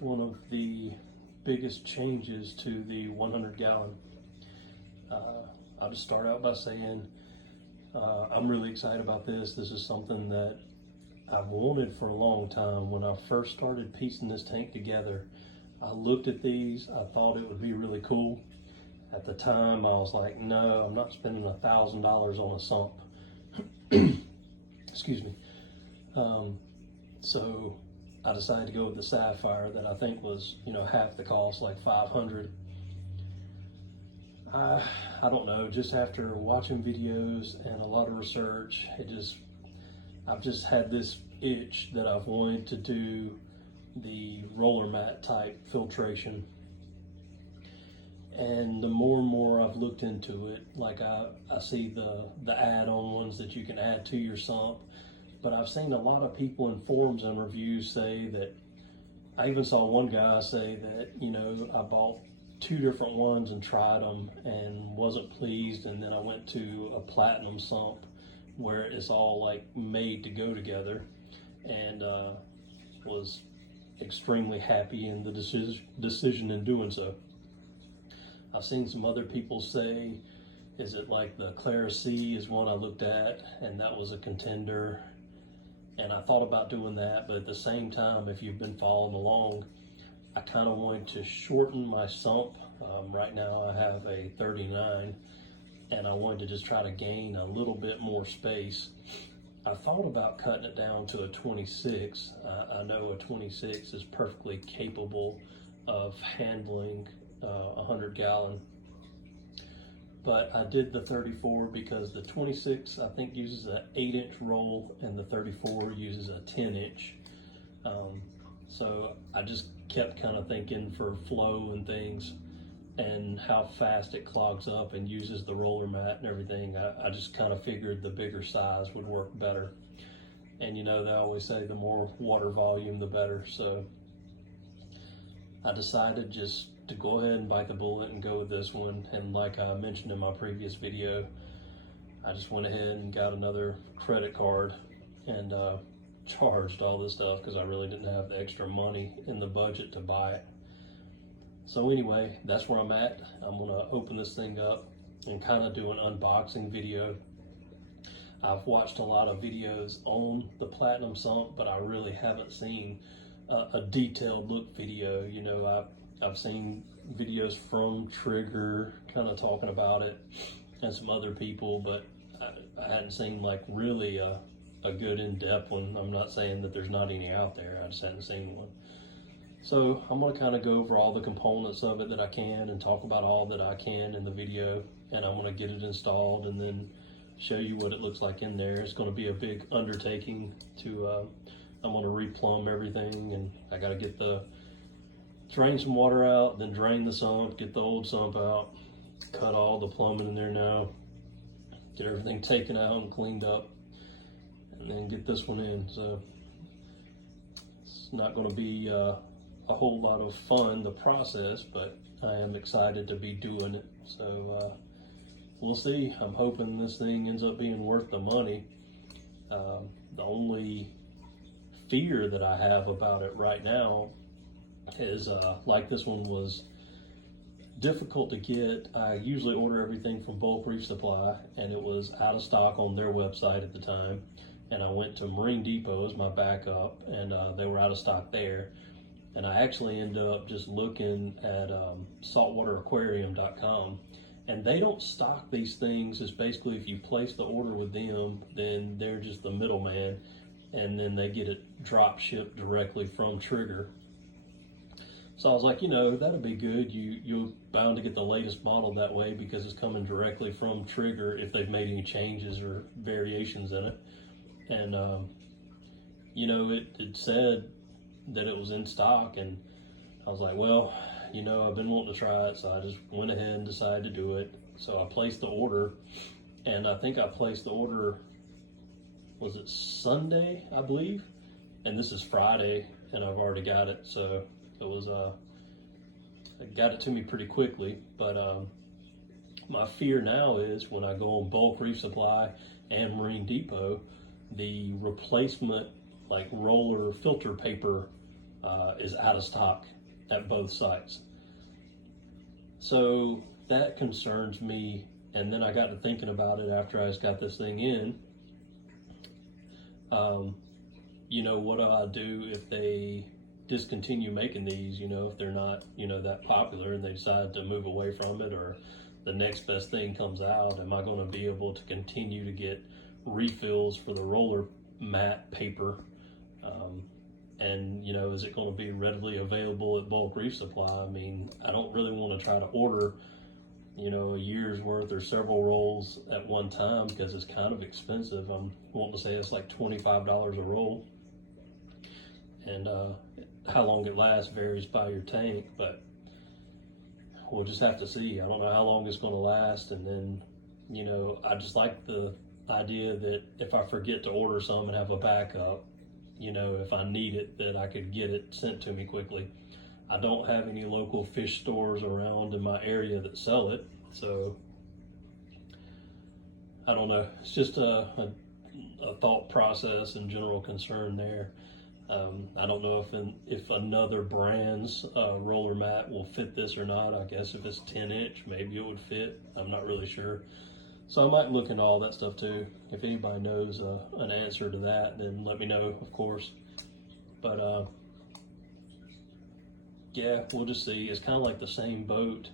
one of the biggest changes to the 100 gallon. I'll just start out by saying I'm really excited about this. This is something that I've wanted for a long time. When I first started piecing this tank together, I looked at these, I thought it would be really cool. At the time, I was like, no, I'm not spending $1,000 on a sump. Excuse me. So I decided to go with the Sapphire that I think was, half the cost, like $500. I don't know, just after watching videos and a lot of research, I've just had this itch that I've wanted to do the roller mat type filtration. And the more and more I've looked into it, like I see the add-on ones that you can add to your sump, but I've seen a lot of people in forums and reviews say that, I even saw one guy say that, I bought 2 different ones and tried them and wasn't pleased, and then I went to a platinum sump where it's all like made to go together, and was extremely happy in the decision in doing so. I've seen some other people say, is it like the Clara C is one I looked at, and that was a contender, and I thought about doing that, but at the same time, if you've been following along, I kind of wanted to shorten my sump. Right now I have a 39, and I wanted to just try to gain a little bit more space. I thought about cutting it down to a 26. I know a 26 is perfectly capable of handling 100 gallon, but I did the 34 because the 26 I think uses an 8-inch roll and the 34 uses a 10-inch. So I just kept kind of thinking for flow and things and how fast it clogs up and uses the roller mat and everything. I just kind of figured the bigger size would work better. And they always say the more water volume, the better. So I decided just to go ahead and bite the bullet and go with this one. And like I mentioned in my previous video, I just went ahead and got another credit card and charged all this stuff because I really didn't have the extra money in the budget to buy it. So anyway, that's where I'm at. I'm gonna open this thing up and kind of do an unboxing video. I've watched a lot of videos on the Platinum sump, but I really haven't seen a detailed look video. I've seen videos from Trigger kind of talking about it and some other people, but I hadn't seen like really a good in-depth one. I'm not saying that there's not any out there, I just hadn't seen one. So I'm going to kind of go over all the components of it that I can and talk about all that I can in the video, and I'm going to get it installed and then show you what it looks like in there. It's going to be a big undertaking to, I'm going to replumb everything, and I got to drain some water out, then drain the sump, get the old sump out, cut all the plumbing in there now, get everything taken out and cleaned up, and then get this one in. So it's not going to be a whole lot of fun, the process, but I am excited to be doing it. So we'll see. I'm hoping this thing ends up being worth the money. The only fear that I have about it right now is like this one was difficult to get. I usually order everything from Bulk Reef Supply, and it was out of stock on their website at the time, and I went to Marine Depot as my backup, and they were out of stock there. And I actually ended up just looking at saltwateraquarium.com, and they don't stock these things. It's basically if you place the order with them, then they're just the middleman, and then they get it drop shipped directly from Trigger. So I was like, that'd be good. You're bound to get the latest model that way because it's coming directly from Trigger if they've made any changes or variations in it. And it said that it was in stock, and I was like, well, I've been wanting to try it, so I just went ahead and decided to do it. So I placed the order, and I think I placed the order, was it Sunday, I believe? And this is Friday, and I've already got it. So it was, it got it to me pretty quickly. But my fear now is when I go on Bulk Reef Supply and Marine Depot, the replacement like roller filter paper is out of stock at both sites. So that concerns me. And then I got to thinking about it after I just got this thing in. You know, what do I do if they discontinue making these, you know, if they're not, you know, that popular and they decide to move away from it, or the next best thing comes out? Am I going to be able to continue to get refills for the roller mat paper? And, you know, is it going to be readily available at bulk reef supply? I mean, I don't really want to try to order, you know, a year's worth or several rolls at one time, because it's kind of expensive. I'm wanting to say it's like $25 a roll. And how long it lasts varies by your tank, but we'll just have to see. I don't know how long it's going to last. And then, you know, I just like the idea that if I forget to order some and have a backup, you know, if I need it, that I could get it sent to me quickly. I don't have any local fish stores around in my area that sell it, so I don't know. It's just a thought process and general concern there. I don't know if another brand's roller mat will fit this or not. I guess if it's 10-inch, maybe it would fit. I'm not really sure. So I might look into all that stuff too. If anybody knows an answer to that, then let me know, of course. But yeah, we'll just see. It's kind of like the same boat.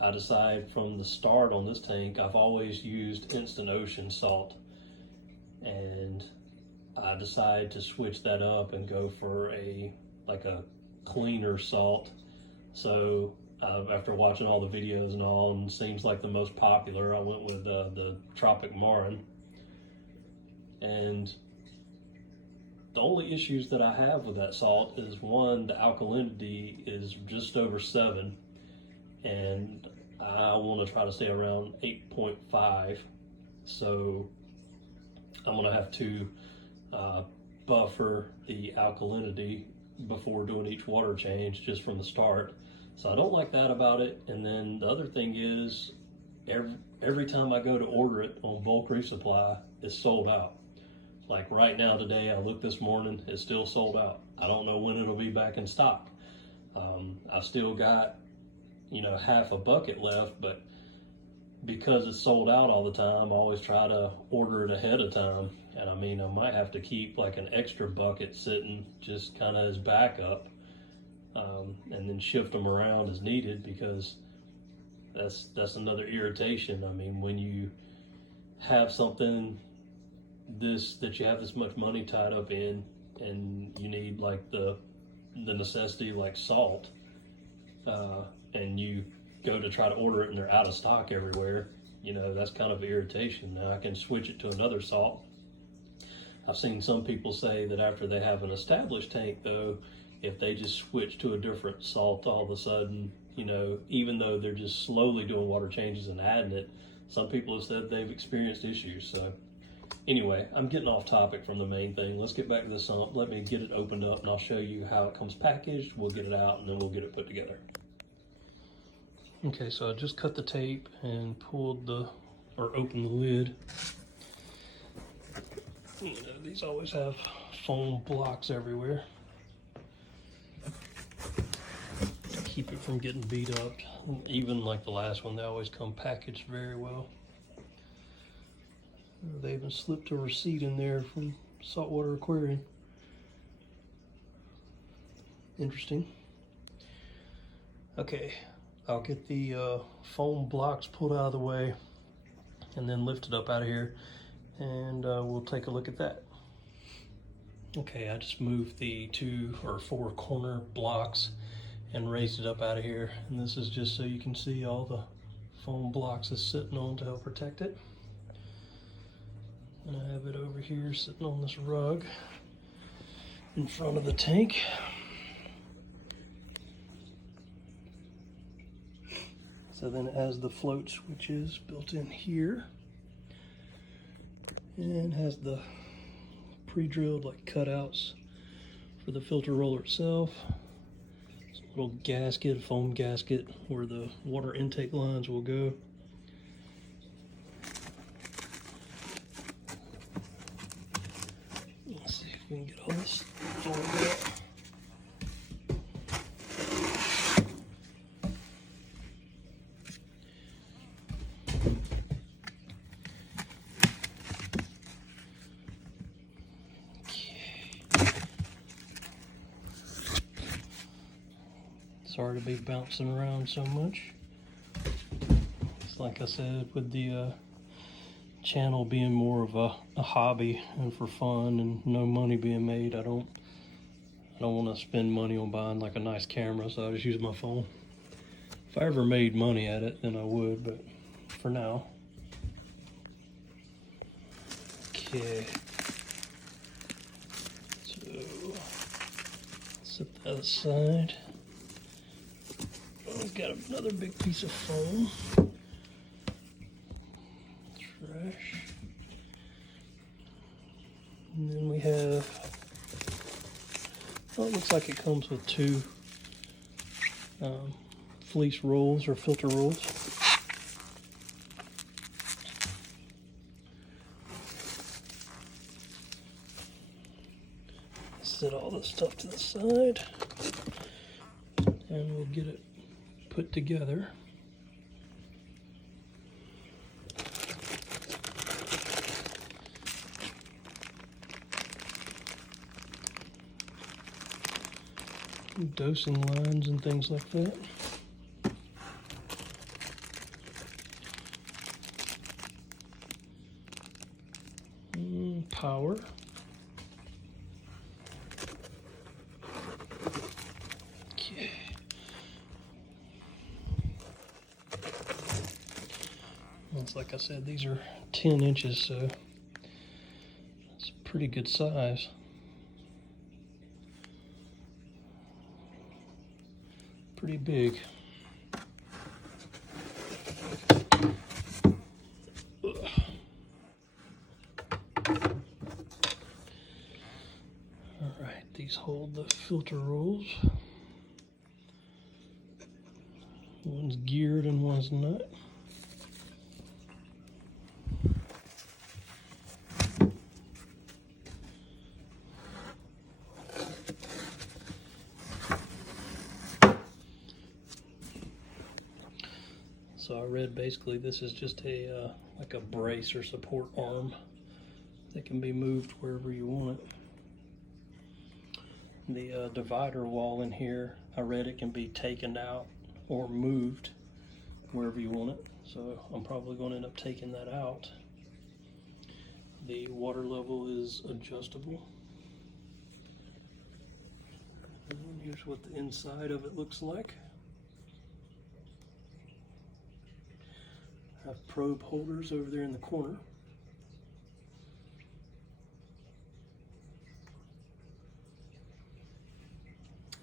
I decided from the start on this tank, I've always used Instant Ocean salt, and I decided to switch that up and go for a cleaner salt. So after watching all the videos and all, and seems like the most popular, I went with the Tropic Marin. And the only issues that I have with that salt is, one, the alkalinity is just over 7, and I want to try to stay around 8.5. So I'm going to have to buffer the alkalinity before doing each water change just from the start. So I don't like that about it. And then the other thing is, every time I go to order it on bulk reef supply, it's sold out. Like right now, today, I looked this morning, it's still sold out. I don't know when it'll be back in stock. I've still got, you know, half a bucket left, but because it's sold out all the time, I always try to order it ahead of time. And I mean, I might have to keep like an extra bucket sitting just kind of as backup, and then shift them around as needed, because that's another irritation. I mean, when you have something that you have this much money tied up in, and you need like the necessity like salt, and you go to try to order it and they're out of stock everywhere, you know, that's kind of irritation. Now I can switch it to another salt. I've seen some people say that after they have an established tank though, if they just switch to a different salt all of a sudden, you know, even though they're just slowly doing water changes and adding it, some people have said they've experienced issues. So anyway, I'm getting off topic from the main thing. Let's get back to the sump. Let me get it opened up and I'll show you how it comes packaged. We'll get it out and then we'll get it put together. Okay, so I just cut the tape and pulled opened the lid. You know, these always have foam blocks everywhere to keep it from getting beat up. Even like the last one, they always come packaged very well. They even slipped a receipt in there from Saltwater Aquarium. Interesting. Okay, I'll get the foam blocks pulled out of the way and then lift it up out of here, and we'll take a look at that. Okay, I just moved the 2 or 4 corner blocks and raised it up out of here, and this is just so you can see all the foam blocks is sitting on to help protect it. And I have it over here sitting on this rug in front of the tank. So then it has the float switches built in here, and has the pre-drilled like cutouts for the filter roller itself. It's a little gasket, a foam gasket, where the water intake lines will go. Let's see if we can get all this folded up. Sorry to be bouncing around so much. It's like I said, with the channel being more of a hobby and for fun and no money being made, I don't want to spend money on buying like a nice camera, so I just use my phone. If I ever made money at it, then I would, but for now. Okay. So, set that aside. We've got another big piece of foam. Trash. And then we have, well, it looks like it comes with two fleece rolls or filter rolls. Set all this stuff to the side and we'll get it put together. Dosing lines and things like that. Power. Okay. It's like I said, these are 10 inches, so it's a pretty good size. Pretty big. Alright, these hold the filter rolls. One's geared and one's not. So I read basically this is just a like a brace or support arm that can be moved wherever you want it. The divider wall in here, I read it can be taken out or moved wherever you want it. So I'm probably going to end up taking that out. The water level is adjustable. And here's what the inside of it looks like. I have probe holders over there in the corner.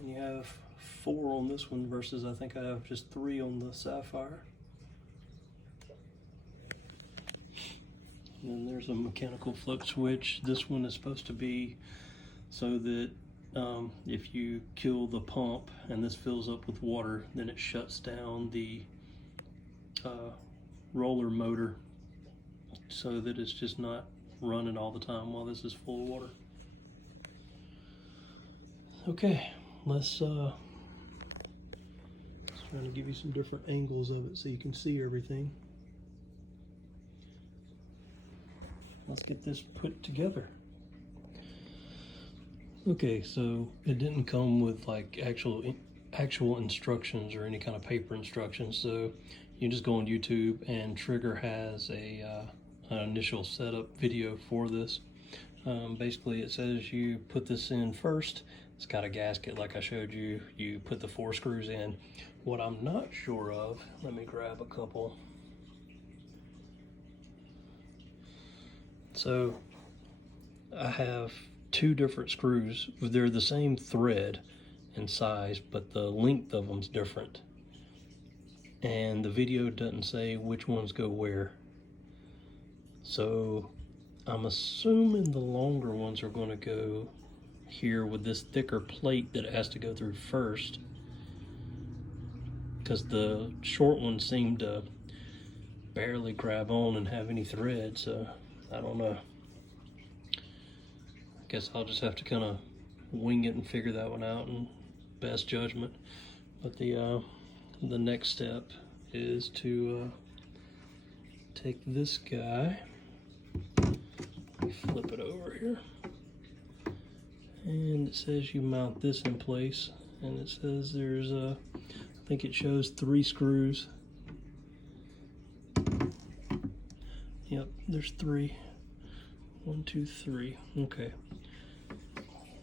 And you have 4 on this one versus I think I have just 3 on the Sapphire. And then there's a mechanical flux switch. This one is supposed to be so that if you kill the pump and this fills up with water, then it shuts down the roller motor so that it's just not running all the time while this is full of water. Okay, let's trying to give you some different angles of it so you can see everything. Let's get this put together. Okay, so it didn't come with like actual instructions or any kind of paper instructions, so you just go on YouTube and Trigger has an initial setup video for this. Basically it says you put this in first. It's got a gasket like I showed you. You put the 4 screws in. What I'm not sure of, let me grab a couple. So I have 2 different screws. They're the same thread and size, but the length of them's different. And the video doesn't say which ones go where. So I'm assuming the longer ones are going to go here with this thicker plate that it has to go through first, because the short ones seem to barely grab on and have any thread, so I don't know. I guess I'll just have to kind of wing it and figure that one out in best judgment. But the next step is to take this guy, flip it over here, and it says you mount this in place and it says there's I think it shows 3 screws. Yep, there's 3. 1, 2, 3. Okay.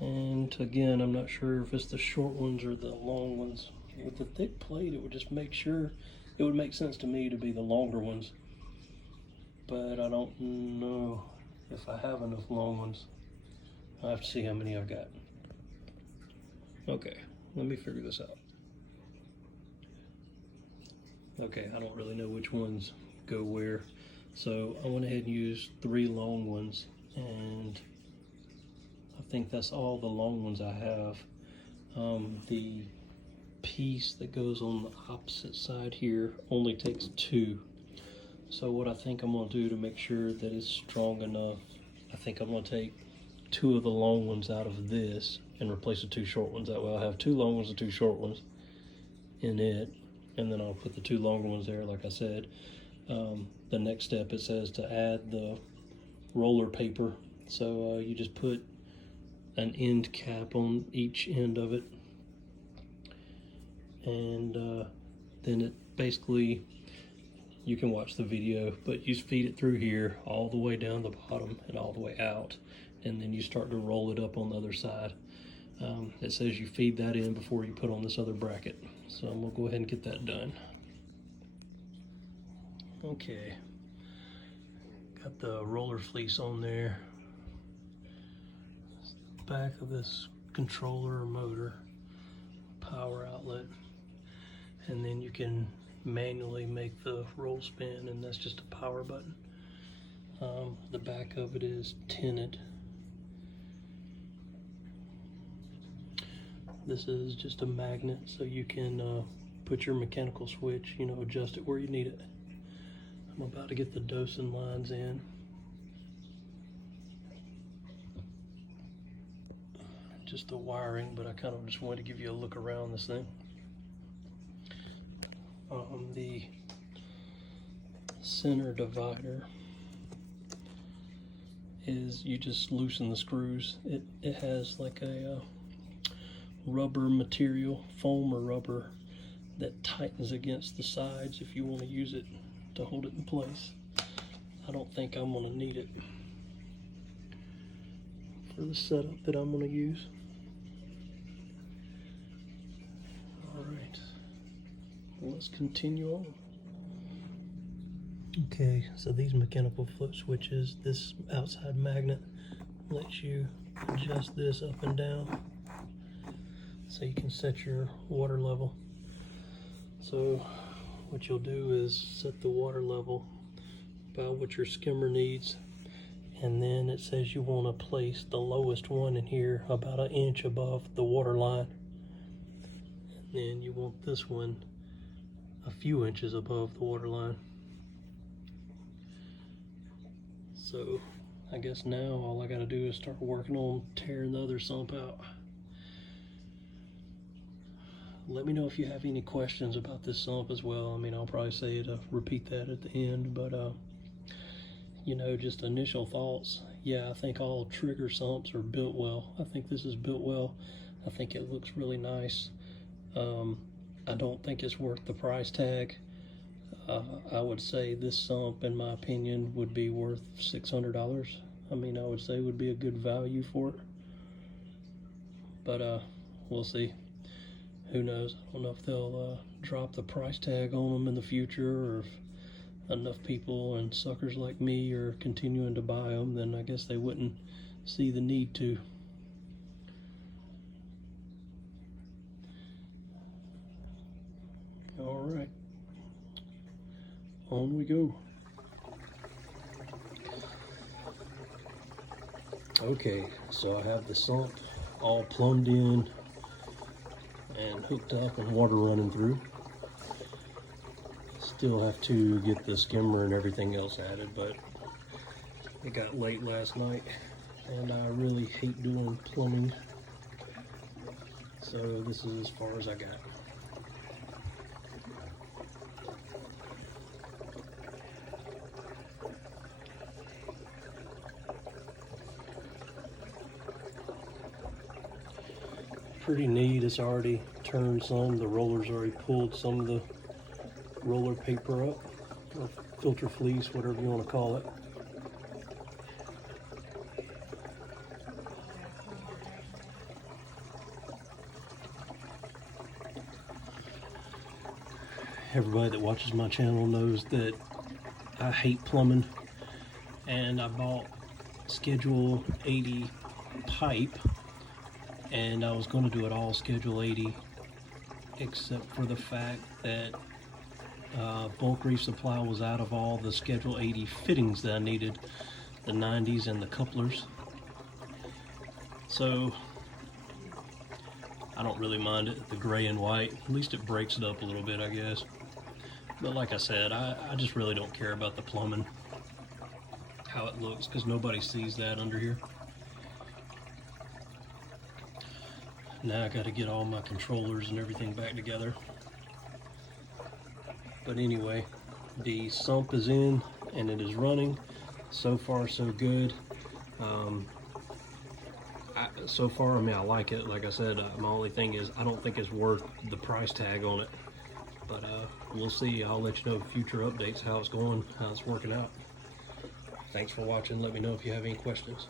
And again, I'm not sure if it's the short ones or the long ones. With the thick plate, it would just make sure, it would make sense to me to be the longer ones. But I don't know if I have enough long ones. I have to see how many I've got. Okay, let me figure this out. Okay, I don't really know which ones go where. So I went ahead and used 3 long ones, and I think that's all the long ones I have. The piece that goes on the opposite side here only takes 2. So what I think I'm gonna do to make sure that it's strong enough, I think I'm gonna take 2 of the long ones out of this and replace the 2 short ones. That way I'll have 2 long ones and 2 short ones in it, and then I'll put the 2 longer ones there like I said. The next step, it says to add the roller paper. So you just put an end cap on each end of it, and then it basically, you can watch the video, but you feed it through here all the way down the bottom and all the way out, and then you start to roll it up on the other side. It says you feed that in before you put on this other bracket. So I'm gonna go ahead and get that done. Okay, got the roller fleece on there. Back of this controller or motor, power outlet, and then you can manually make the roll spin, and that's just a power button. The back of it is tinted. This is just a magnet, so you can put your mechanical switch, you know, adjust it where you need it. I'm about to get the dosing lines in. Just the wiring, but I kind of just wanted to give you a look around this thing. The center divider is, you just loosen the screws. It has like a rubber material, foam or rubber, that tightens against the sides if you want to use it to hold it in place. I don't think I'm going to need it for the setup that I'm going to use. Alright, let's continue on. Okay, so these mechanical flip switches, this outside magnet lets you adjust this up and down so you can set your water level. So what you'll do is set the water level about what your skimmer needs, and then it says you want to place the lowest one in here about 1 inch above the water line, and then you want this one a few inches above the water line. So I guess now all I got to do is start working on tearing the other sump out. Let me know if you have any questions about this sump as well. I mean, I'll probably say to repeat that at the end, but you know, just initial thoughts. Yeah, I think all Trigger sumps are built well. I think this is built well. I think it looks really nice. I don't think it's worth the price tag. I would say this sump, in my opinion, would be worth $600. I mean, I would say it would be a good value for it. But we'll see. Who knows? I don't know if they'll drop the price tag on them in the future, or if enough people and suckers like me are continuing to buy them, then I guess they wouldn't see the need to. All right, on we go. Okay, so I have the sump all plumbed in and hooked up and water running through. Still have to get the skimmer and everything else added, but it got late last night and I really hate doing plumbing, so this is as far as I got. pretty neat. It's already turned some. The roller's already pulled some of the roller paper up, or filter fleece, whatever you want to call it. Everybody that watches my channel knows that I hate plumbing, and I bought Schedule 80 pipe, and I was going to do it all Schedule 80 except for the fact that Bulk Resupply was out of all the Schedule 80 fittings that I needed, the 90s and the couplers. So I don't really mind it, the gray and white. At least it breaks it up a little bit, I guess. But like I said, I just really don't care about the plumbing, how it looks, because nobody sees that under here. Now I got to get all my controllers and everything back together. But anyway, the sump is in and it is running. So far so good. So far, I mean, I like it. Like I said, my only thing is I don't think it's worth the price tag on it. But we'll see. I'll let you know in future updates how it's going, how it's working out. Thanks for watching. Let me know if you have any questions.